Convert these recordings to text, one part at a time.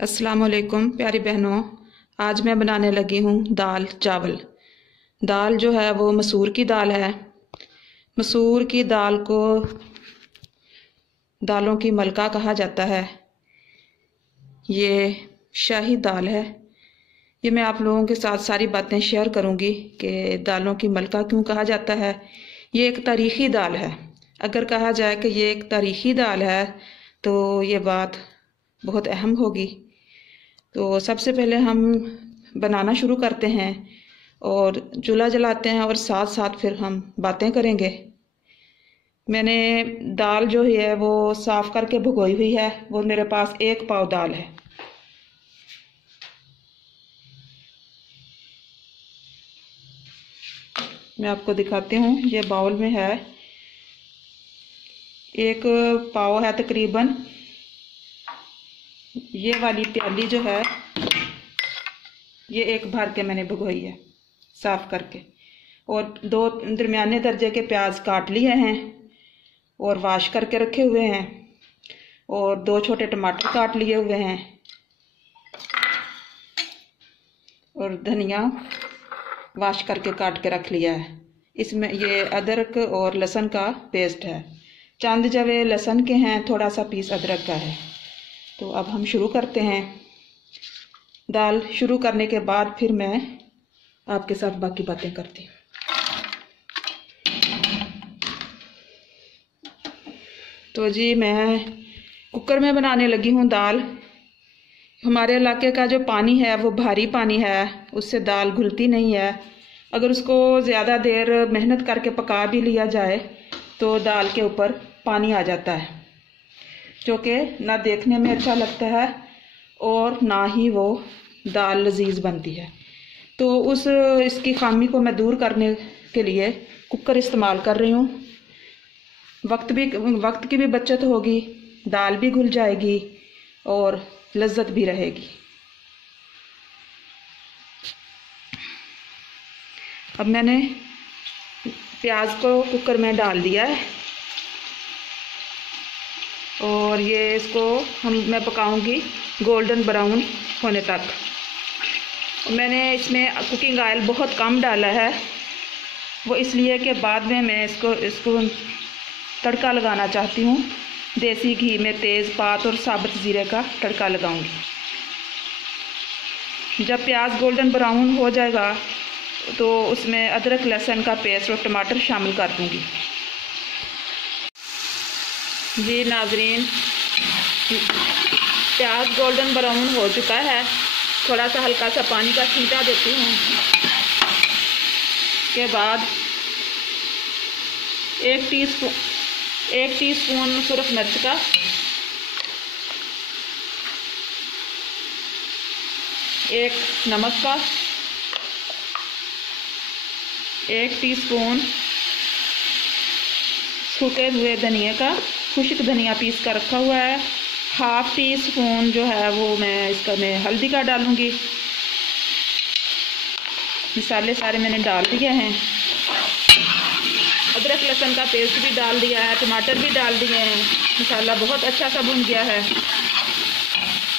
अस्सलाम वालेकुम प्यारी बहनों। आज मैं बनाने लगी हूँ दाल चावल। दाल जो है वो मसूर की दाल है। मसूर की दाल को दालों की मलका कहा जाता है। ये शाही दाल है। ये मैं आप लोगों के साथ सारी बातें शेयर करूँगी कि दालों की मलका क्यों कहा जाता है। ये एक तारीख़ी दाल है। अगर कहा जाए कि ये एक तारीख़ी दाल है तो ये बात बहुत अहम होगी। तो सबसे पहले हम बनाना शुरू करते हैं और चूल्हा जलाते हैं और साथ साथ फिर हम बातें करेंगे। मैंने दाल जो है वो साफ़ करके भिगोई हुई है। वो मेरे पास 1 पाव दाल है। मैं आपको दिखाती हूँ। ये बाउल में है 1 पाव है तकरीबन। ये वाली प्याली जो है ये 1 भर के मैंने भिगोई है साफ़ करके। और 2 दरमियाने दर्जे के प्याज काट लिए हैं और वाश करके रखे हुए हैं। और 2 छोटे टमाटर काट लिए हुए हैं। और धनिया वाश करके काट के रख लिया है। इसमें ये अदरक और लहसुन का पेस्ट है। चंद जवे लहसुन के हैं, थोड़ा सा पीस अदरक का है। तो अब हम शुरू करते हैं। दाल शुरू करने के बाद फिर मैं आपके साथ बाकी बातें करती हूँ। तो जी मैं कुकर में बनाने लगी हूँ दाल। हमारे इलाके का जो पानी है वो भारी पानी है, उससे दाल घुलती नहीं है। अगर उसको ज़्यादा देर मेहनत करके पका भी लिया जाए तो दाल के ऊपर पानी आ जाता है, जो कि ना देखने में अच्छा लगता है और ना ही वो दाल लजीज बनती है। तो इसकी खामी को मैं दूर करने के लिए कुकर इस्तेमाल कर रही हूँ। वक्त की भी बचत होगी, दाल भी घुल जाएगी और लज्जत भी रहेगी। अब मैंने प्याज को कुकर में डाल दिया है और ये इसको मैं पकाऊंगी गोल्डन ब्राउन होने तक। मैंने इसमें कुकिंग ऑयल बहुत कम डाला है, वो इसलिए कि बाद में मैं इसको तड़का लगाना चाहती हूँ। देसी घी में तेज़पात और साबुत ज़ीरे का तड़का लगाऊंगी। जब प्याज गोल्डन ब्राउन हो जाएगा तो उसमें अदरक लहसुन का पेस्ट और टमाटर शामिल कर दूँगी। जी नाजरीन, प्याज गोल्डन ब्राउन हो चुका है। थोड़ा सा हल्का सा पानी का छींटा देती हूँ। के बाद 1 टीस्पून सुरख मिर्च का, 1 नमक का, 1 टीस्पून सूखे हुए धनिया का, खुश्क धनिया पीस कर रखा हुआ है। 1/2 टीस्पून जो है वो मैं इसमें हल्दी का डालूंगी। मसाले सारे मैंने डाल दिए हैं। अदरक लहसुन का पेस्ट भी डाल दिया है, टमाटर भी डाल दिए हैं। मसाला बहुत अच्छा सा भुन गया है।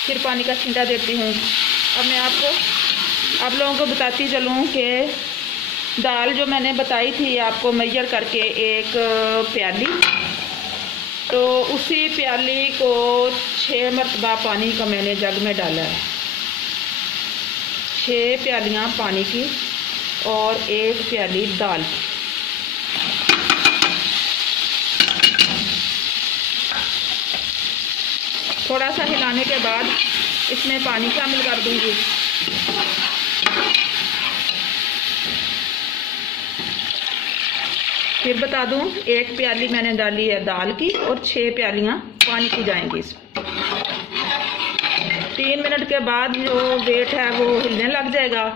फिर पानी का छींटा देती हूँ। अब मैं आप लोगों को बताती चलूँ कि दाल जो मैंने बताई थी आपको मेजर करके 1 प्याली, तो उसी प्याली को 6 मरतबा पानी का मैंने जग में डाला है। 6 प्यालियाँ पानी की और 1 प्याली दाल की। थोड़ा सा हिलाने के बाद इसमें पानी शामिल कर दूंगी। फिर बता दूं, 1 प्याली मैंने डाली है दाल की और 6 प्यालियाँ पानी की जाएंगी इसमें। 3 मिनट के बाद जो वेट है वो हिलने लग जाएगा।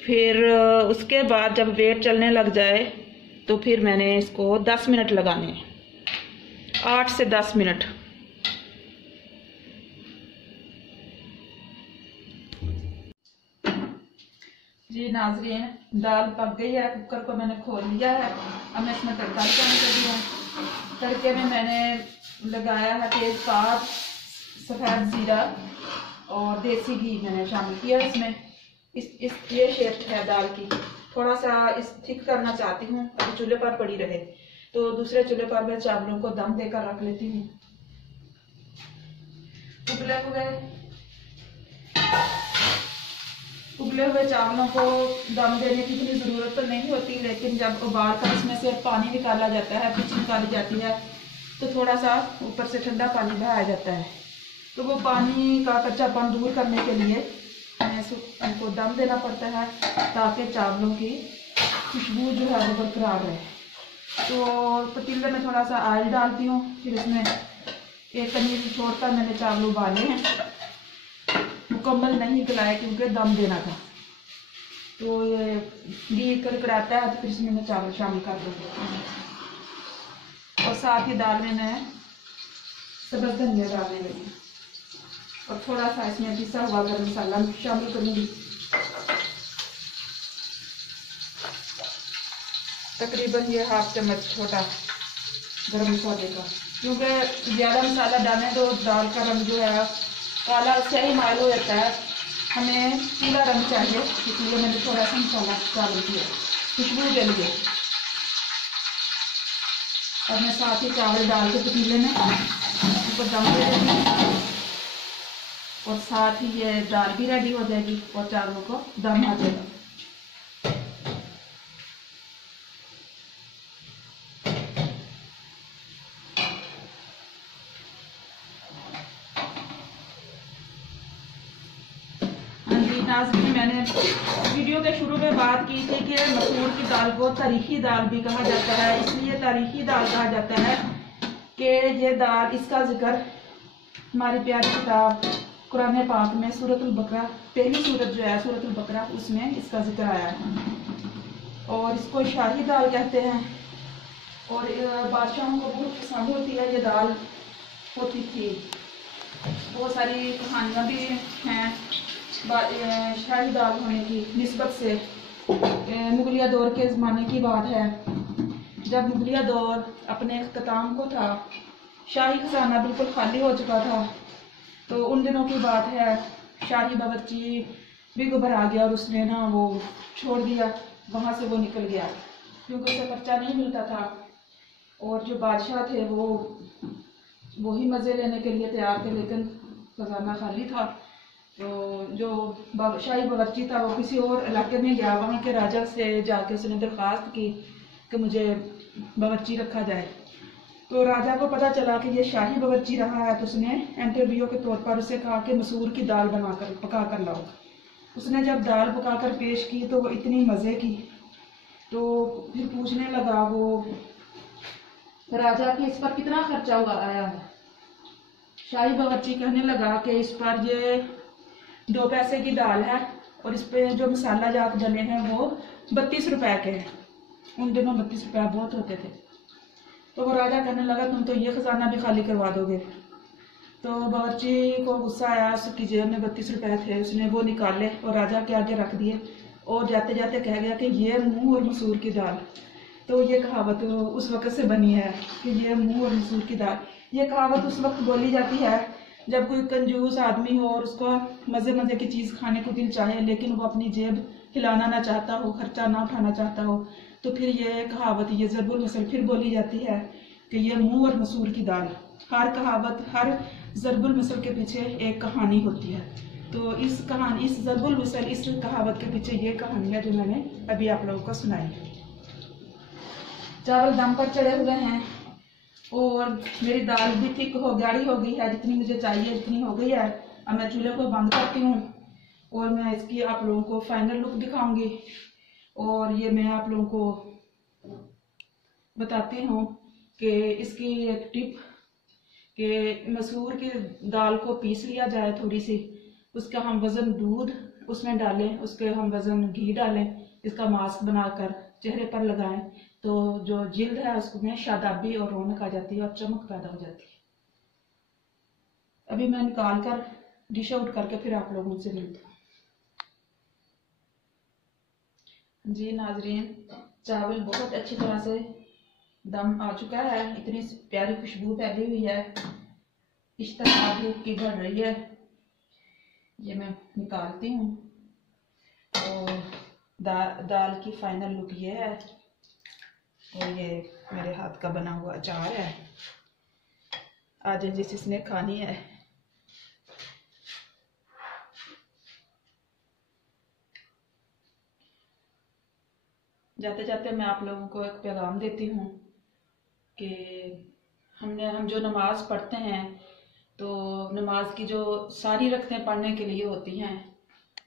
फिर उसके बाद जब वेट चलने लग जाए तो फिर मैंने इसको 10 मिनट लगाने हैं, 8 से 10 मिनट। जी नाज़रीन, दाल पक गई है। कुकर को मैंने खोल लिया है। अब मैं इसमें तड़का लगाने लगी हूँ। तड़के में मैंने लगाया है तेज़पात, सफ़ेद ज़ीरा और देसी घी मैंने शामिल किया इसमें। ये शेप है दाल की। थोड़ा सा इस थिक करना चाहती हूँ, अभी चूल्हे पर पड़ी रहे, तो दूसरे चूल्हे पर मैं चावलों को दम देकर रख लेती हूँ। उबले हुए चावलों को दम देने की इतनी ज़रूरत तो नहीं होती, लेकिन जब उबाल कर इसमें से पानी निकाला जाता है, पिच निकाली जाती है, तो थोड़ा सा ऊपर से ठंडा पानी बहाया जाता है। तो वो पानी का कच्चापन दूर करने के लिए इनको दम देना पड़ता है, ताकि चावलों की खुशबू जो है वो बरकरार रहे। तो पतीले में थोड़ा सा ऑयल डालती हूँ, फिर इसमें एक कनीर छोड़कर मैंने चावल उबाले हैं, मुकम्मल नहीं गलाए क्योंकि दम देना था। तो ये घी कड़कड़ाता है तो फिर इसमें मैं चावल शामिल कर दूँगी, और साथ ही दाल में मैं सब्ज़ धनिया डालने लगी, और थोड़ा सा इसमें पिसा हुआ गरम मसाला शामिल करूँगी, तकरीबन ये 1/2 चम्मच छोटा गरम मसाले का, क्योंकि ज़्यादा मसाला डालें तो दाल का रंग जो है काला स्याही माइल हो जाता है, हमें पीला रंग चाहिए, इसलिए मैंने थोड़ा सा मसाला डाल दिया खुशबू के लिए। और मैं साथ ही चावल डाल के पतीले में ऊपर दम दे देती हूँ, और साथ ही ये दाल भी रेडी हो जाएगी और चावलों को दम आ जाएगा। नाज़रीन, मैंने वीडियो के शुरू में बात की थी कि मसूर की दाल को तारीखी दाल भी कहा जाता है। इसलिए तारीखी दाल कहा जाता है कि ये दाल, इसका जिक्र हमारी प्यारी किताब कुरान पाक में सूरतुल बकरा, पहली सूरत जो है सूरतुल बकरा, उसमें इसका जिक्र आया है। और इसको शाही दाल कहते हैं, और बादशाहों को बहुत पसंद होती है ये दाल होती थी। बहुत सारी कहानियाँ भी हैं शाही दाल होने की निस्बत से। मुगलिया दौर के ज़माने की बात है, जब मुगलिया दौर अपने अख्ताम को था, शाही खजाना बिल्कुल खाली हो चुका था, तो उन दिनों की बात है। शाही बावर्ची भी घबरा गया और उसने ना वो छोड़ दिया, वहाँ से वो निकल गया क्योंकि उसे पर्चा नहीं मिलता था। और जो बादशाह थे वो ही मज़े लेने के लिए तैयार थे, लेकिन खजाना खाली था। तो जो शाही बावर्ची था वो किसी और इलाके में गया, वहाँ के राजा से जाके उसने दरख्वास्त की कि मुझे बावर्ची रखा जाए। तो राजा को पता चला कि ये शाही बावर्ची रहा है, तो उसने इंटरव्यू के तौर पर उसे कहा कि मसूर की दाल पका कर लाओ। उसने जब दाल पकाकर पेश की तो वो इतनी मज़े की, तो फिर पूछने लगा वो राजा कि इस पर कितना खर्चा हुआ आया है। शाही बावर्ची कहने लगा कि इस पर ये 2 पैसे की दाल है, और इस पे जो मसाला जात बने हैं वो 32 रुपए के हैं। उन दिनों 32 रुपए बहुत होते थे। तो वो राजा कहने लगा तुम तो ये खजाना भी खाली करवा दोगे। तो बावर्ची को गुस्सा आया, उसकी जेब में 32 रुपए थे, उसने वो निकाले और राजा के आगे रख दिए, और जाते जाते कह गया कि ये मुँह और मसूर की दाल। तो ये कहावत उस वक़्त से बनी है कि ये मुँह और मसूर की दाल। ये कहावत उस वक्त बोली जाती है जब कोई कंजूस आदमी हो और उसको मज़े मज़े की चीज़ खाने को दिल चाहे, लेकिन वो अपनी जेब हिलाना ना चाहता हो, खर्चा ना उठाना चाहता हो, तो फिर ये कहावत, ये ज़रबुल मसल फिर बोली जाती है कि ये मुँह और मसूर की दाल। हर कहावत, हर ज़रबुल मसल के पीछे एक कहानी होती है। तो इस ज़रबुल मसल, इस कहावत के पीछे ये कहानी है जो मैंने अभी आप लोगों को सुनाई। चावल दम पर चढ़े हुए हैं और मेरी दाल भी थिक गाढ़ी हो गई है, जितनी मुझे चाहिए जितनी हो गई है। अब मैं चूल्हे को बंद करती हूँ और मैं इसकी आप लोगों को फाइनल लुक दिखाऊंगी। और ये मैं आप लोगों को बताती हूँ कि इसकी एक टिप कि मसूर की दाल को पीस लिया जाए थोड़ी सी, उसका हम वज़न दूध उसमें डालें, उसके हम वज़न घी डालें, इसका मास्क बनाकर चेहरे पर लगाएं, तो जो जिल्द है उसमें शादाबी और रौनक आ जाती है और चमक पैदा हो जाती है। अभी मैं निकाल कर डिश आउट करके फिर आप लोगों से मिलती हूँ। जी नाजरीन, चावल बहुत अच्छी तरह से दम आ चुका है, इतनी प्यारी खुशबू फैली हुई है, इश्तहा धूप की बढ़ रही है। ये मैं निकालती हूँ। तो दाल की फाइनल लुक ये है। और ये मेरे हाथ का बना हुआ अचार है। आज जिसने खानी है। जाते जाते मैं आप लोगों को एक पैगाम देती हूँ कि हम जो नमाज पढ़ते हैं, तो नमाज की जो सारी रकतें पढ़ने के लिए होती हैं,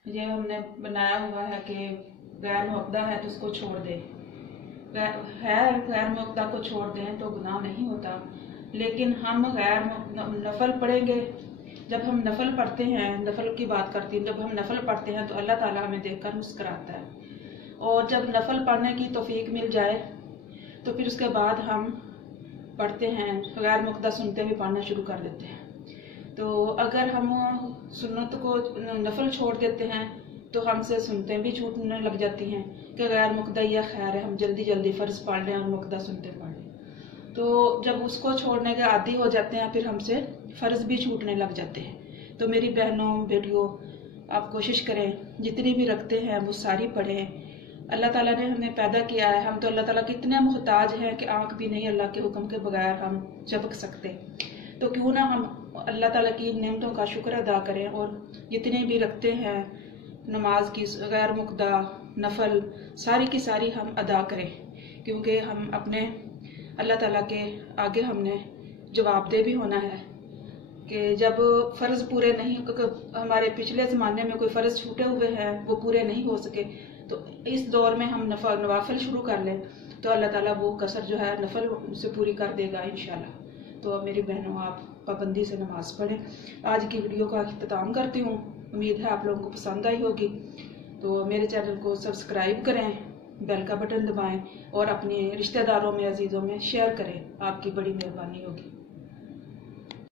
ये हमने बनाया हुआ है कि गैर मुअक्दा है तो उसको छोड़ दे, गैर मुअक्दा को छोड़ दें तो गुनाह नहीं होता। लेकिन हम नफल पढ़ेंगे। जब हम नफल पढ़ते हैं, नफल की बात करती हूँ, जब हम नफल पढ़ते हैं तो अल्लाह ताला हमें देखकर मुस्कुराता है। और जब नफल पढ़ने की तौफीक मिल जाए तो फिर उसके बाद हम पढ़ते हैं, गैर मुक़द्दा सुनते हुए पढ़ना शुरू कर देते हैं। तो अगर हम सुन्नत को नफल छोड़ देते हैं तो हमसे सुनते भी छूटने लग जाती हैं कि गैर मुक़द्दा या खैर है, हम जल्दी जल्दी फ़र्ज़ पढ़ लें और मुक़द्दा सुनते पढ़ लें। तो जब उसको छोड़ने के आदी हो जाते हैं फिर हमसे फ़र्ज़ भी छूटने लग जाते हैं। तो मेरी बहनों बेटियों, आप कोशिश करें जितनी भी रखते हैं वो सारी पढ़ें। अल्लाह ताला ने हमें पैदा किया है, हम तो अल्लाह ताला के इतने मोहताज हैं कि आँख भी नहीं अल्लाह के हुक्म के बगैर हम झपक सकते। तो क्यों ना हम अल्लाह ताला की नेमतों का शुक्र अदा करें और जितने भी रखते हैं नमाज की गैर मुक़द्दा नफल सारी की सारी हम अदा करें, क्योंकि हम अपने अल्लाह ताला के आगे हमने जवाबदेह भी होना है कि जब फ़र्ज़ पूरे नहीं, हमारे पिछले ज़माने में कोई फ़र्ज़ छूटे हुए हैं वो पूरे नहीं हो सके, तो इस दौर में हम नवाफिल शुरू कर लें तो अल्लाह ताला वो कसर जो है नफल से पूरी कर देगा इंशाल्लाह। तो अब मेरी बहनों, आप पाबंदी से नमाज़ पढ़ें। आज की वीडियो का अख्ताम करती हूँ। उम्मीद है आप लोगों को पसंद आई होगी। तो मेरे चैनल को सब्सक्राइब करें, बेल का बटन दबाएं और अपने रिश्तेदारों में, अजीज़ों में शेयर करें। आपकी बड़ी मेहरबानी होगी।